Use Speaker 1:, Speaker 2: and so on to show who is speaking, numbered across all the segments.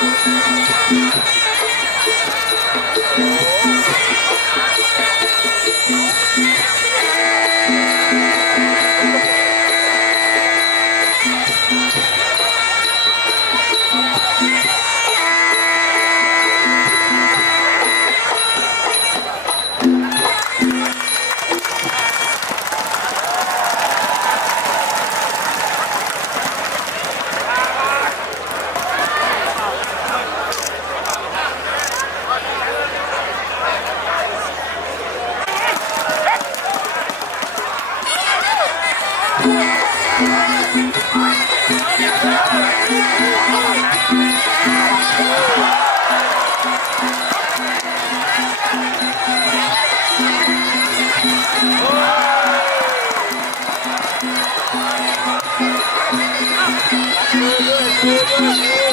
Speaker 1: Thank you. Hãy subscribe cho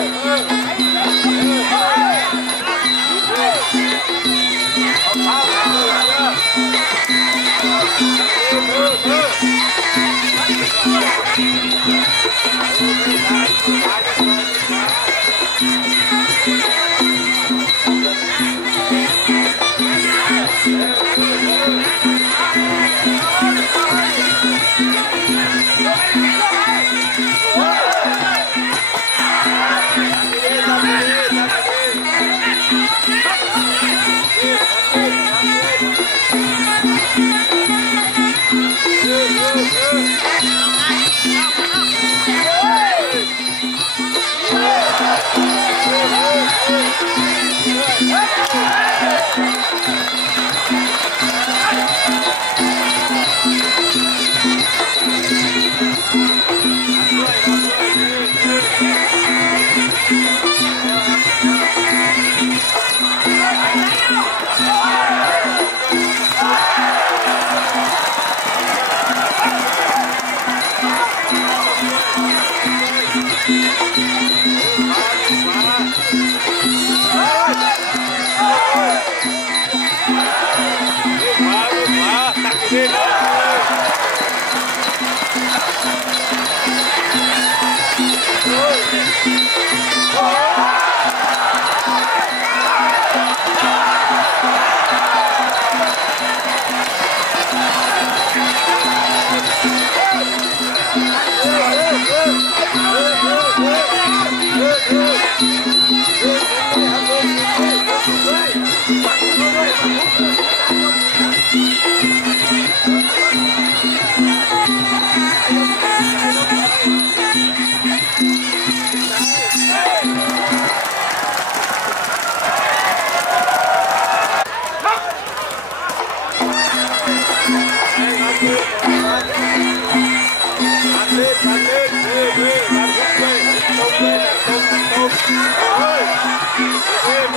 Speaker 1: hey, hey. Mì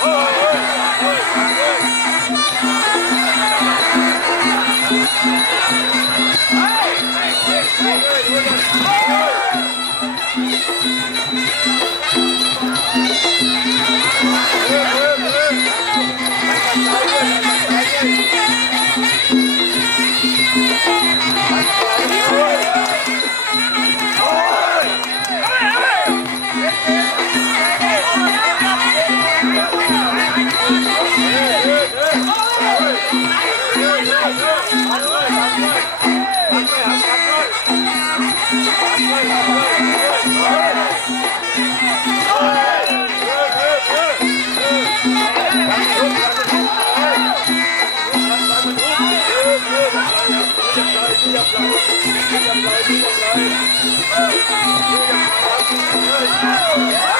Speaker 1: Oh, Yeah.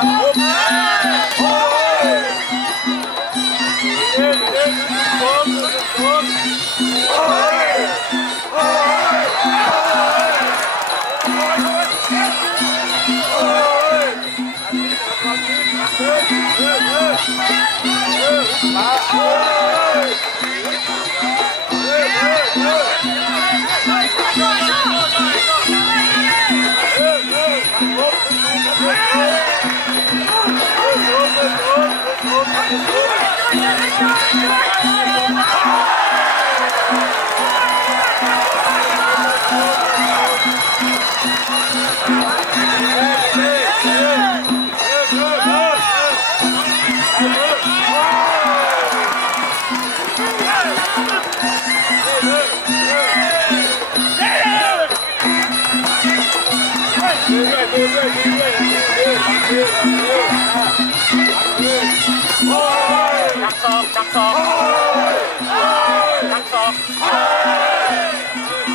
Speaker 1: Opa!
Speaker 2: จับศอกจับศอกจับศอกดี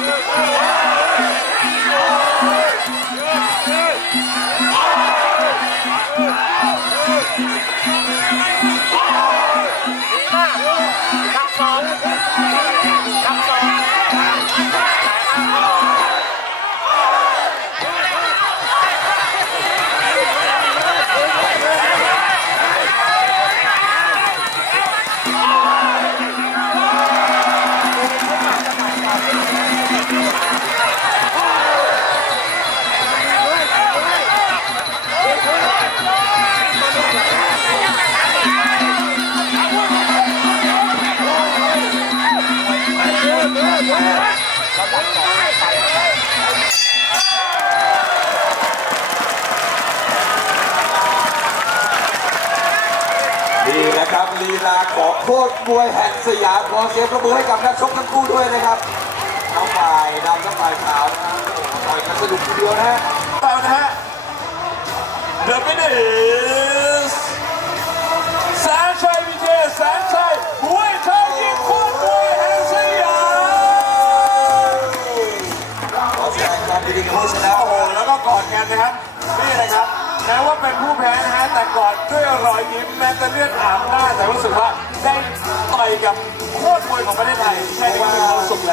Speaker 2: มากจับศอก
Speaker 3: ครับลีลาของโคตรมวยแห่งสยามขอเสียงประมือให้กับนักชกทั้งคู่ด้วยนะครับทั้งฝ่ายดำทั้งฝ่ายขาวนะครับต่อยกันสนุกทีเดียวนะฮะต่อนะฮะ The winner
Speaker 1: เป็นผู้แพ้นะฮะ แต่กอดด้วยรอยยิ้มแม้จะเลือดอาบหน้าแต่รู้สึกว่าได้ต่อยกับโคตรมวยของประเทศไทยแค่นี้ก็มีความสุขแล้ว